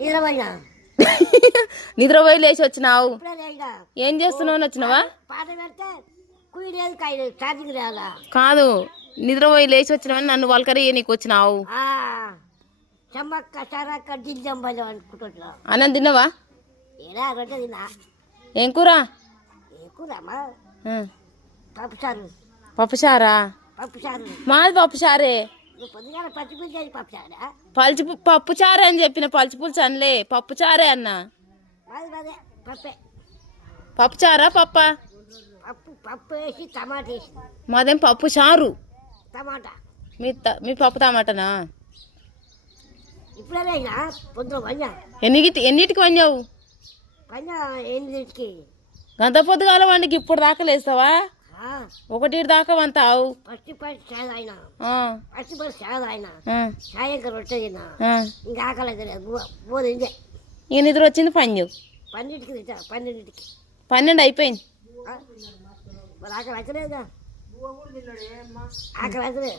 నిద్రపోయినా. నిద్రపోయి లేచి వచ్చినావు ఏం చేస్తున్నావు వచ్చినావా? కాదు నిద్రపోయి లేచి వచ్చినావని నన్ను వల్కరి నీకు వచ్చినావు. అన్నం తిన్నావా? ఏం కూర? పప్పుసారు పప్పుసారు మాది పప్పుసారా పల్చి పు- పప్పుచారే అని చెప్పిన పల్చి పులుసు అనలే. పప్పుచారే అన్న. పప్పే. పప్పుచారా పప్ప? పప్పు పప్పు మాదేం పప్పు చారు? టమాటా. మీ మీ పప్పు టమాటనా? ఎన్నిటికి వండావు? గంత పొద్దుగాల వండికి ఇప్పుడు దాకా లేస్తావా? ఆ, ఒకటి దాకా వంతావు ఫస్ట్ ఫస్ట్ చాయ్ తాగినా ఫస్ట్ ఫస్ట్ చాయ్ తాగినా ఆ, సాయంకాలం రొట్టె తిన్నా. ఇంకా ఆకలి అయితే లేదు పోదిందే ఇక నిద్ర వచ్చింది పంజు పన్నెండుకి తింటా పన్నెండింటికి పన్నెండు అయిపోయింది? మరి ఆకలి లేదా ఆకలి.